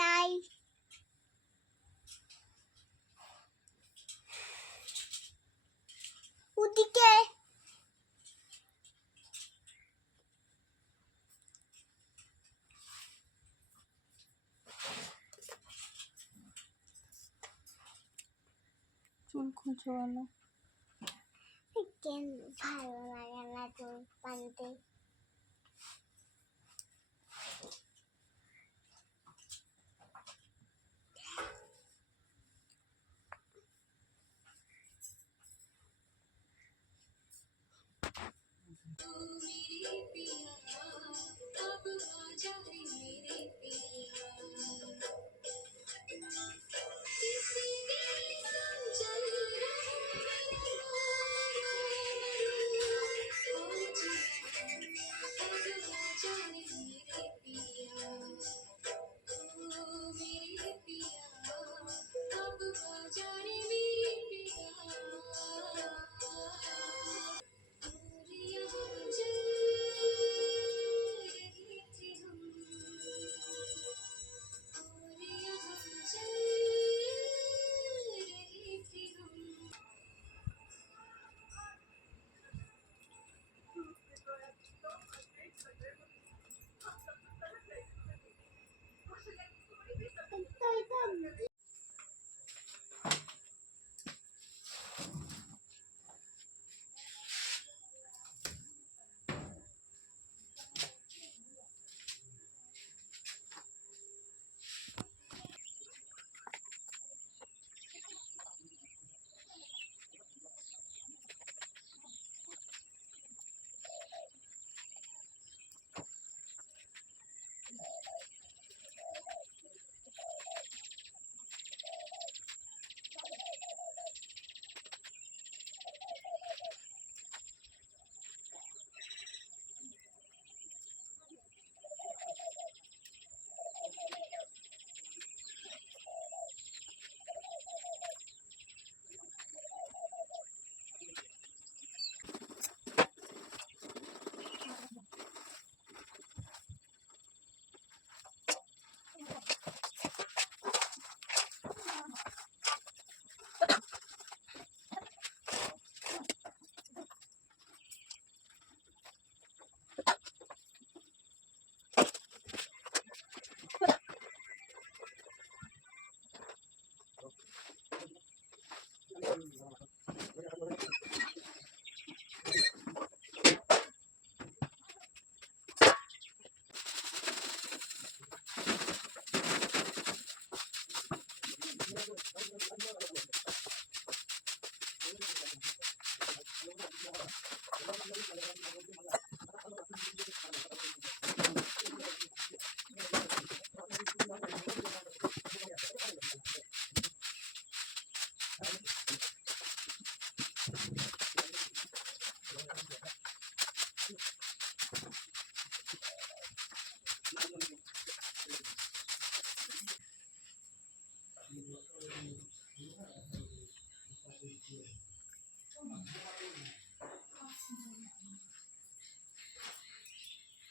নাই ওদিকে চুল খুঁজো না কেন ভালো লাগে না চুল বাঁধতে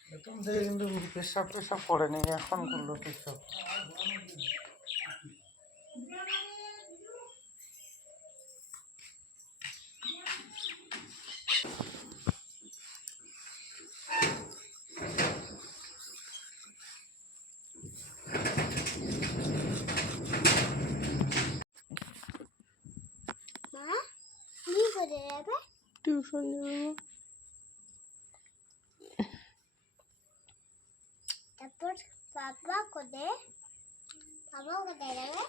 প্রথম থেকে কিন্তু পেশাব টেশাব করেনি, এখন করলো পেশাব। মা কি করে যাবে টিউশন যাবো। তারপর বাবা কোথায় যাবে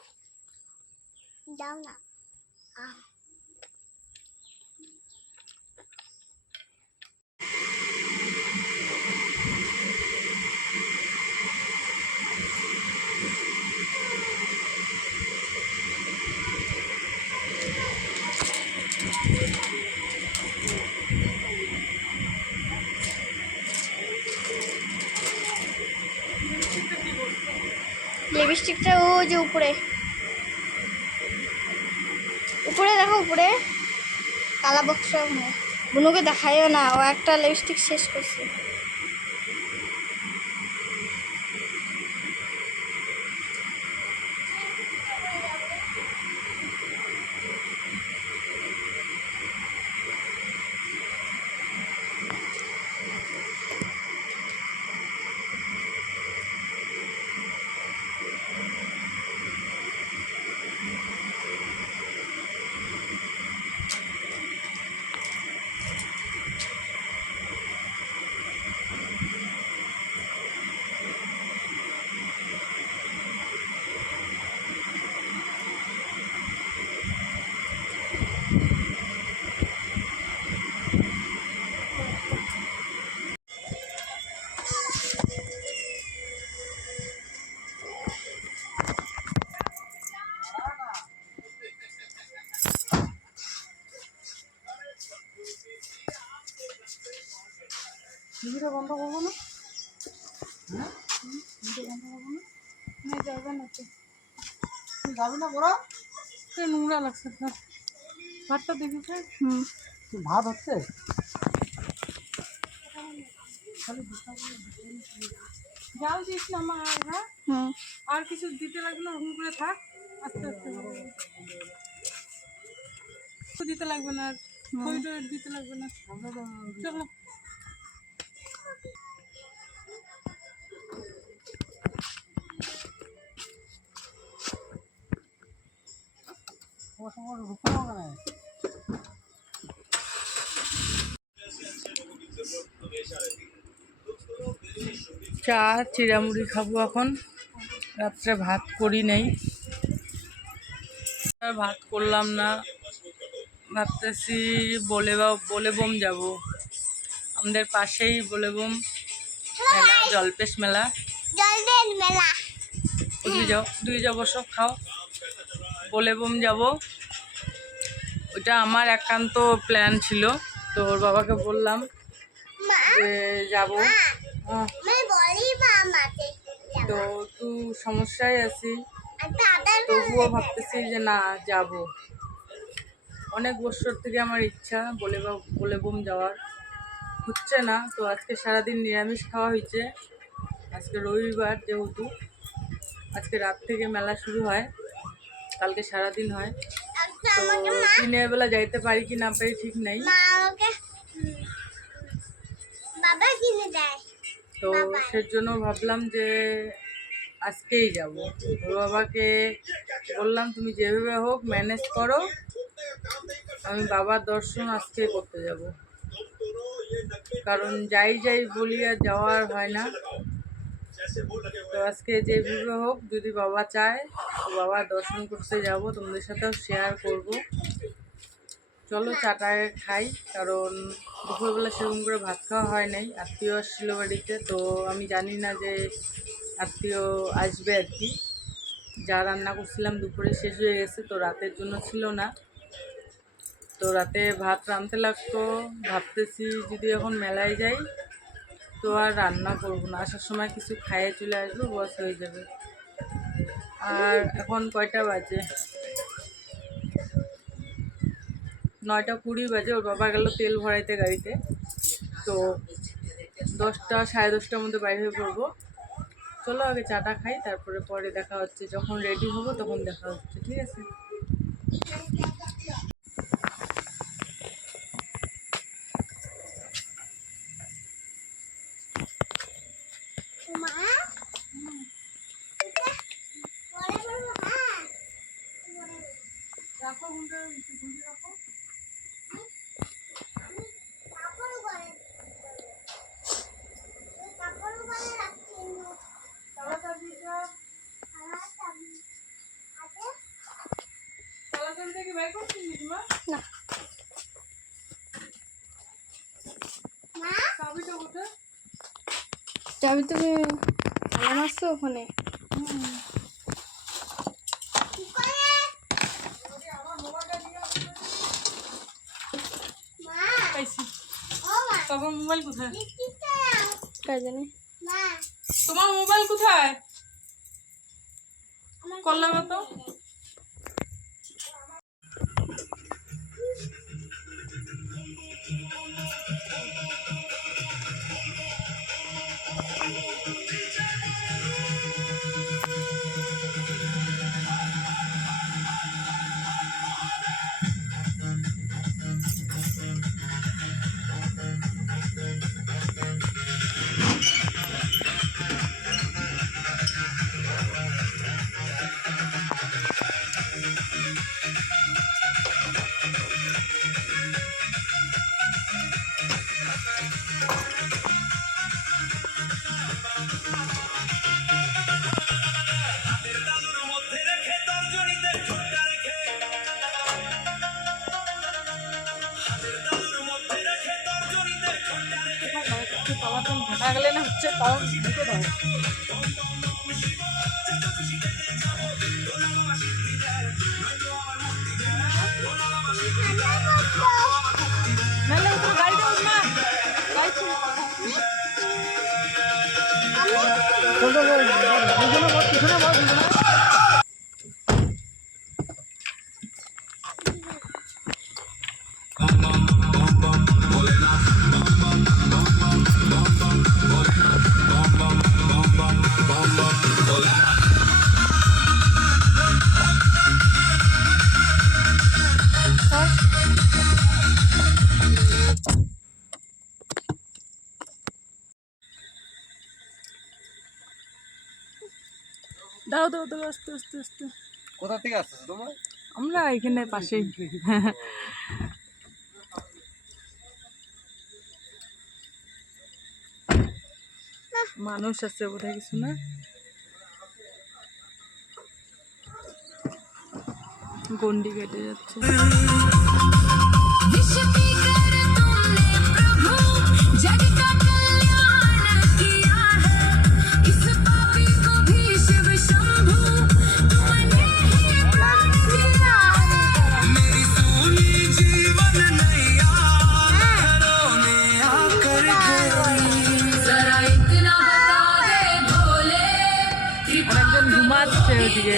যাও না লিপস্টিকটা ও যে উপরে উপরে দেখো, উপরে কালা বক্স। বুনুকে দেখাইও না, ও একটা লিপস্টিক শেষ করছে। টিভিটা বন্ধ করবো না? টিভিটা বন্ধ করবো না? না যাবে না তো। তুই যাবি না বড়? নোংরা লাগছে স্যার। ভাতটা দেখেছে? ভাত হচ্ছে? জাল দিস না মা। হ্যাঁ, আর কিছু দিতে লাগবে না, হুম করে থাক। আস্তে আস্তে দিতে লাগবে না, আর খই টই দিতে লাগবে না। চলো চা চিড়ামুড়ি খাবো এখন। রাত্রে ভাত করি নেই, আর ভাত করলাম না। ভাবতেছি বলে বম যাব। আমাদের পাশেই বলে বম মেলা, জলপেশ মেলা। দুই যাবো, সব খাও। বলে বম যাব, ওটা আমার একান্ত প্ল্যান ছিল। তো ওর বাবাকে বললাম যে যাবো। তো একটু সমস্যায় আছি, তবুও ভাবতেছি যে না যাব। অনেক বছর থেকে আমার ইচ্ছা বলে বম যাওয়ার, হচ্ছে না। তো আজকে সারাদিন নিরামিষ খাওয়া হয়েছে। আজকে রবিবার যেহেতু, আজকে রাত থেকে মেলা শুরু হয়, কালকে সারাদিন হয়। তো দিনের বেলা যাইতে পারি কি না পারি ঠিক নেই। তো সেজন্য ভাবলাম যে আজকেই যাব। ওর বাবাকে বললাম তুমি যেভাবে হোক ম্যানেজ করো, আমি বাবার দর্শন আজকে করতে যাব। কারণ যাই বলি আর যাওয়ার হয় না। তো আজকে যেভাবে হোক, যদি বাবা চায় তো বাবার দর্শন করতে যাব, তোমাদের সাথেও শেয়ার করব। চলো চাটায় খাই, কারণ দুপুরবেলা সেরকম করে ভাত খাওয়া হয় নাই। আত্মীয় আসছিল বাড়িতে, তো আমি জানি না যে আত্মীয় আসবে আর কি। যা রান্না করছিলাম দুপুরে শেষ হয়ে গেছে, তো রাতের জন্য ছিল না। তো রাতে ভাত রাঁধতে লাগতো। ভাবতেছি যদি এখন মেলায় যাই তো আর রান্না করবো না, আসার সময় কিছু খাইয়ে চলে আসবো, বস হয়ে যাবে। আর এখন কয়টা বাজে? 9:20 বাজে। ওর বাবা গেল তেল ভরাইতে গাড়িতে। তো 10টা সাড়ে 10টার মধ্যে বাইরে হয়ে পড়বো। চলো আগে চাটা খাই, তারপরে পরে দেখা হচ্ছে। যখন রেডি হবো তখন দেখা হচ্ছে, ঠিক আছে? রাখো ঘুমটা, ঘুমিয়ে রাখো। চাবি তুমি আলাম আসছো ওখানে। তোমার মোবাইল কোথায়? কাজ জানি তোমার মোবাইল কোথায়? করলাম তো ঘাটা গেলে না হচ্ছে তাও দুটো দাও নাহলে তো গাড়িতে উঠ না গাড়ি দাও দাও দাও আস্তে আস্তে আস্তে কোথা থেকে আসছো তোমরা? আমরা এখানে পাশেই মানুষ আছে বোধহয় কিছু না গন্ডি কেটে যাচ্ছে অনেকজন ঘুমাচ্ছে ওদিকে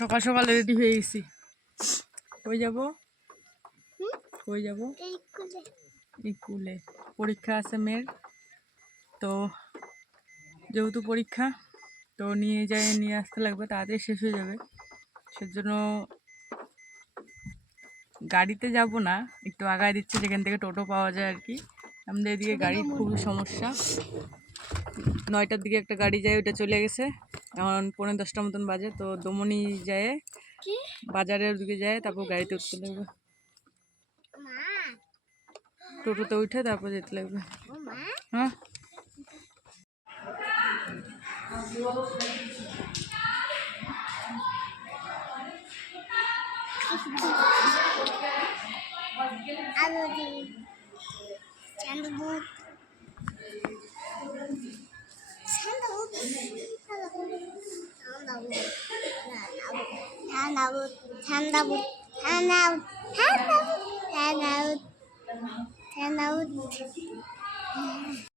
সকাল সকাল রেডি হয়ে গেছি কই যাব কই যাব স্কুলে পরীক্ষা আছে মেয়ের তো যেহেতু পরীক্ষা তো নিয়ে আসতে লাগবে তাড়াতাড়ি শেষ হয়ে যাবে সেজন্য গাড়িতে যাব না একটু আগায় দিচ্ছে যেখান থেকে টোটো পাওয়া যায় আর কি আমাদের এদিকে গাড়ির খুবই সমস্যা 9টার দিকে একটা গাড়ি যায় ওটা চলে গেছে এখন 9:45 মতন বাজে তো দমনি যায় বাজারের দিকে যায় তারপর গাড়িতে উঠতে লাগবে টোটোতে উঠে তারপর যেতে লাগবে হ্যাঁ Hand out.